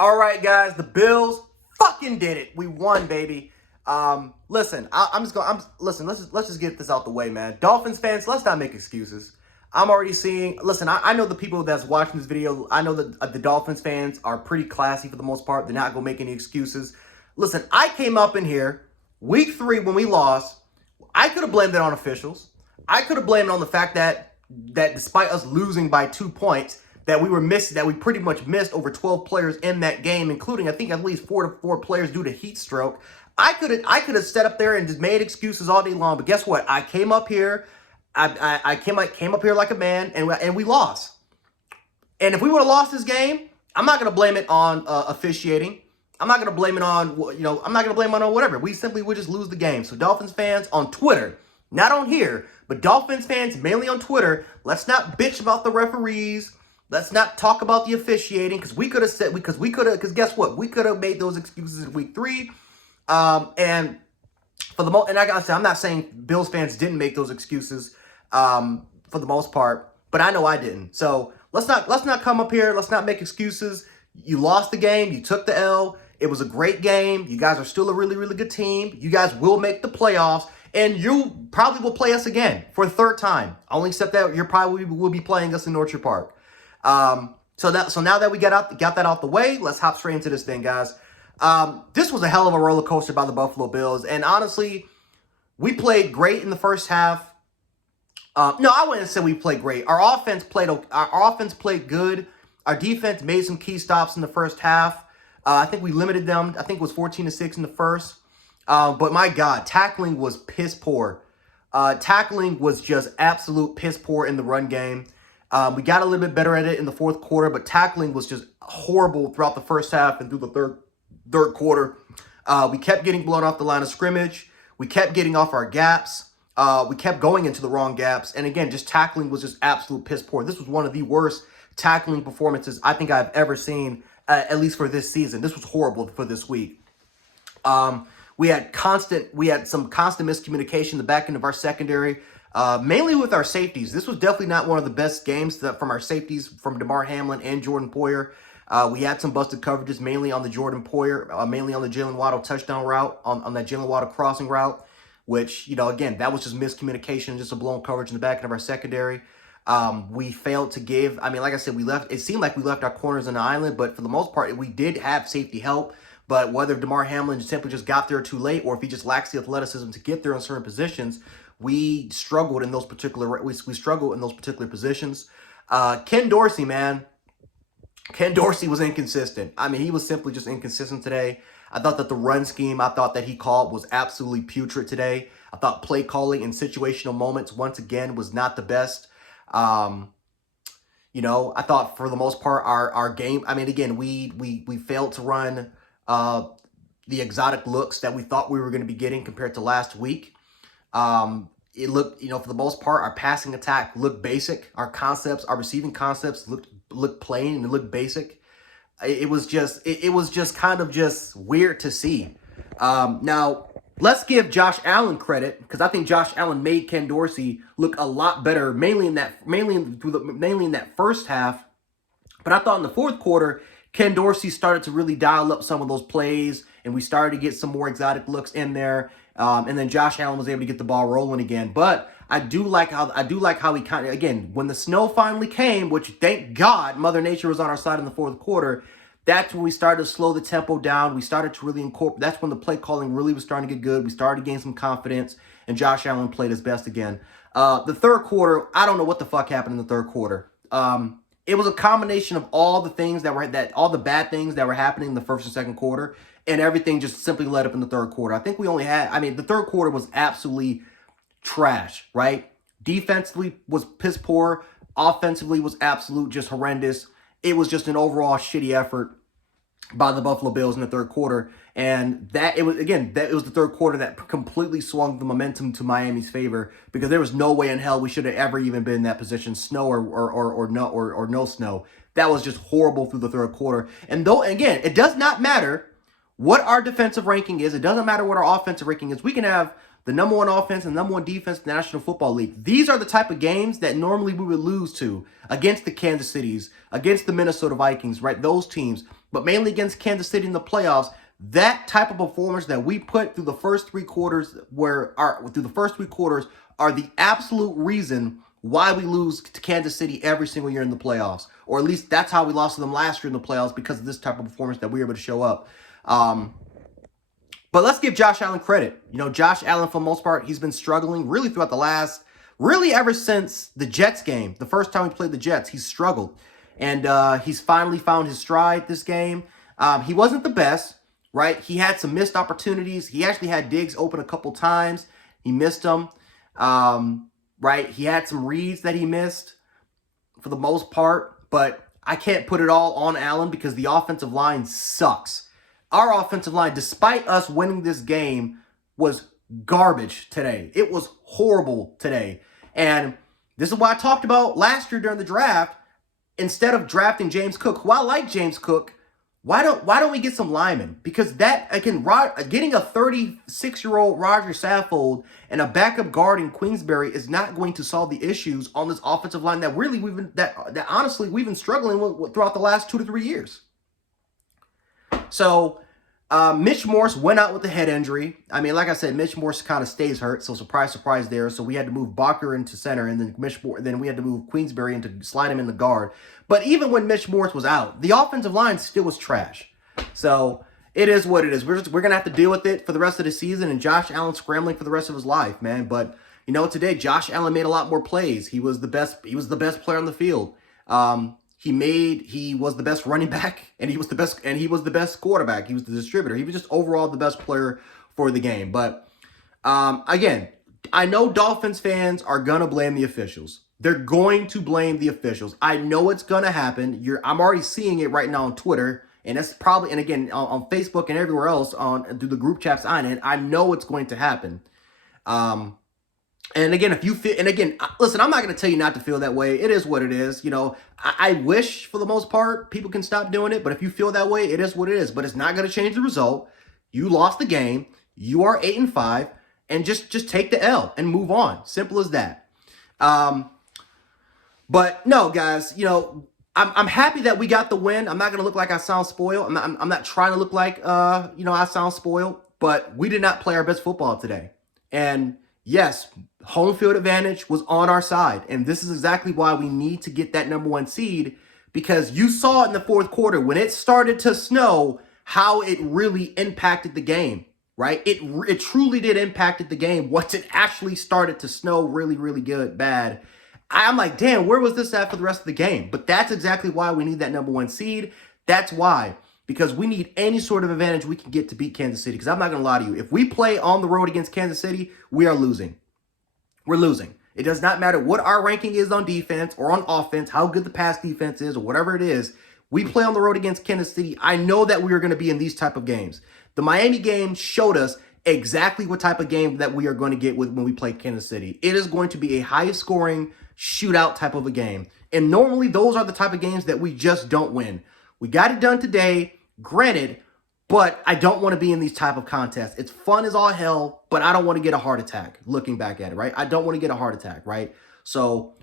All right, guys, the Bills fucking did it. We won, baby. Listen, listen. Let's just get this out the way, man. Dolphins fans, let's not make excuses. I'm already seeing. Listen, I know the people that's watching this video. I know that the Dolphins fans are pretty classy for the most part. They're not gonna make any excuses. Listen, I came up in here week 3 when we lost. I could have blamed it on officials. I could have blamed it on the fact that despite us losing by 2 points, that we pretty much missed over 12 players in that game, including I think at least 4 players due to heat stroke. I could have sat up there and just made excuses all day long, but guess what? I came up here, I came up here like a man, and we lost. And if we would have lost this game, I'm not gonna blame it on officiating. I'm not gonna blame it on I'm not gonna blame it on whatever. We simply would just lose the game. So Dolphins fans on Twitter, not on here, but Dolphins fans mainly on Twitter, let's not bitch about the referees. Let's not talk about the officiating because guess what? We could have made those excuses in week 3. And for the most, and I gotta say, I'm not saying Bills fans didn't make those excuses for the most part, but I know I didn't. So let's not come up here. Let's not make excuses. You lost the game. You took the L. It was a great game. You guys are still a really, really good team. You guys will make the playoffs, and you probably will play us again for a 3rd time. Only except that you probably will be playing us in Orchard Park. So now that we got that out the way, let's hop straight into this thing, guys. This was a hell of a roller coaster by the Buffalo Bills, and honestly, we played great in the first half. No, I wouldn't say we played great. Our offense played good. Our defense made some key stops in the first half. I think we limited them. I think it was 14-6 in the first. But my God, tackling was piss poor. Tackling was just absolute piss poor in the run game. We got a little bit better at it in the 4th quarter, but tackling was just horrible throughout the first half and through the third quarter. We kept getting blown off the line of scrimmage. We kept getting off our gaps. We kept going into the wrong gaps. And again, just tackling was just absolute piss poor. This was one of the worst tackling performances I think I've ever seen, at least for this season. This was horrible for this week. We had some constant miscommunication in the back end of our secondary. Mainly with our safeties. This was definitely not one of the best games from our safeties, from Damar Hamlin and Jordan Poyer. We had some busted coverages, mainly on the Jordan Poyer, mainly on the Jalen Waddle touchdown route, on that Jalen Waddle crossing route, which, again, that was just miscommunication, just a blown coverage in the back end of our secondary. We failed to give, like I said, it seemed like we left our corners on the island, but for the most part, we did have safety help. But whether Damar Hamlin simply just got there too late or if he just lacks the athleticism to get there in certain positions, we struggled in those particular positions. Ken Dorsey, man. Ken Dorsey was inconsistent. He was simply just inconsistent today. I thought that the run scheme he called was absolutely putrid today. I thought play calling in situational moments once again was not the best. I thought for the most part our game. Again, we failed to run the exotic looks that we thought we were going to be getting compared to last week. It looked, for the most part, our passing attack looked basic. Our receiving concepts looked plain and looked basic. It was just kind of just weird to see. Now, let's give Josh Allen credit, because I think Josh Allen made Ken Dorsey look a lot better, mainly in that first half. But I thought in the 4th quarter, Ken Dorsey started to really dial up some of those plays, and we started to get some more exotic looks in there. And then Josh Allen was able to get the ball rolling again. But I do like how he kind of, again, when the snow finally came, which thank God Mother Nature was on our side in the 4th quarter, that's when we started to slow the tempo down. We started to really incorporate. That's when the play calling really was starting to get good. We started to gain some confidence, and Josh Allen played his best again. The 3rd quarter, I don't know what the fuck happened in the 3rd quarter. It was a combination of all the bad things that were happening in the 1st and 2nd quarter, and everything just simply led up in the 3rd quarter. I think we only had, the 3rd quarter was absolutely trash, right? Defensively was piss poor. Offensively was absolute just horrendous. It was just an overall shitty effort by the Buffalo Bills in the 3rd quarter. And it was the 3rd quarter that completely swung the momentum to Miami's favor, because there was no way in hell we should have ever even been in that position, snow or no snow. That was just horrible through the 3rd quarter. And again, it does not matter what our defensive ranking is. It doesn't matter what our offensive ranking is. We can have the number 1 offense and number 1 defense in the National Football League. These are the type of games that normally we would lose to against the Kansas Cities, against the Minnesota Vikings, right? Those teams. but mainly against Kansas City in the playoffs, that type of performance that we put through the first three quarters are the absolute reason why we lose to Kansas City every single year in the playoffs. Or at least that's how we lost to them last year in the playoffs, because of this type of performance that we were able to show up. But let's give Josh Allen credit. Josh Allen, for the most part, he's been struggling really throughout really ever since the Jets game. The first time we played the Jets, he's struggled. And he's finally found his stride this game. He wasn't the best, right? He had some missed opportunities. He actually had Diggs open a couple times. He missed them, right? He had some reads that he missed for the most part. But I can't put it all on Allen because the offensive line sucks. Our offensive line, despite us winning this game, was garbage today. It was horrible today. And this is what I talked about last year during the draft. Instead of drafting James Cook, who I like James Cook, why don't we get some linemen? Because that, again, getting a 36-year-old Roger Saffold and a backup guard in Queensberry is not going to solve the issues on this offensive line that really honestly we've been struggling with throughout the last 2 to 3 years. So Mitch Morse went out with a head injury. I mean, like I said, Mitch Morse kind of stays hurt, so surprise, surprise there. So we had to move Bakker into center, and then we had to move Queensberry into slide him in the guard. But even when Mitch Morse was out, the offensive line still was trash. So it is what it is. We're gonna have to deal with it for the rest of the season, and Josh Allen scrambling for the rest of his life, man. But today Josh Allen made a lot more plays. He was the best player on the field. He was the best running back, and he was the best quarterback. He was the distributor. He was just overall the best player for the game. But again, I know Dolphins fans are gonna blame the officials. They're going to blame the officials. I know it's gonna happen. I'm already seeing it right now on Twitter, and that's probably, and again on Facebook and everywhere else through the group chats I'm in. I know it's going to happen. And again, listen, I'm not going to tell you not to feel that way. It is what it is. I wish for the most part people can stop doing it. But if you feel that way, it is what it is. But it's not going to change the result. You lost the game. You are 8-5, and just take the L and move on. Simple as that. But no, guys, I'm happy that we got the win. I'm not going to look like I sound spoiled. I'm not trying to look like I sound spoiled. But we did not play our best football today. And yes, home field advantage was on our side. And this is exactly why we need to get that #1 seed, because you saw it in the fourth quarter when it started to snow how it really impacted the game, right? It truly did impacted the game once it actually started to snow really, really bad. I'm like, damn, where was this at for the rest of the game? But that's exactly why we need that #1 seed. That's why. Because we need any sort of advantage we can get to beat Kansas City. Because I'm not going to lie to you. If we play on the road against Kansas City, we are losing. We're losing. It does not matter what our ranking is on defense or on offense, how good the pass defense is, or whatever it is. We play on the road against Kansas City. I know that we are going to be in these type of games. The Miami game showed us exactly what type of game that we are going to get when we play Kansas City. It is going to be a high-scoring shootout type of a game. And normally those are the type of games that we just don't win. We got it done today. Granted, but I don't want to be in these type of contests. It's fun as all hell, but I don't want to get a heart attack looking back at it, right? I don't want to get a heart attack, right? So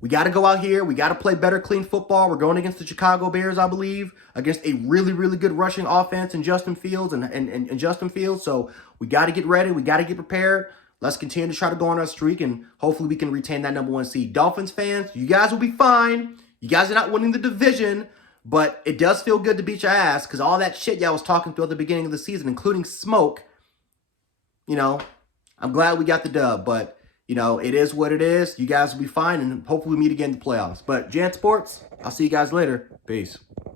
we got to go out here. We got to play better, clean football. We're going against the Chicago Bears, I believe, against a really, really good rushing offense in Justin Fields and Justin Fields. So we got to get ready. We got to get prepared. Let's continue to try to go on our streak, and hopefully we can retain that #1 seed. Dolphins fans, you guys will be fine. You guys are not winning the division. But it does feel good to beat your ass, because all that shit y'all was talking throughout the beginning of the season, including smoke, I'm glad we got the dub. But, it is what it is. You guys will be fine, and hopefully we meet again in the playoffs. But Jan Sports, I'll see you guys later. Peace.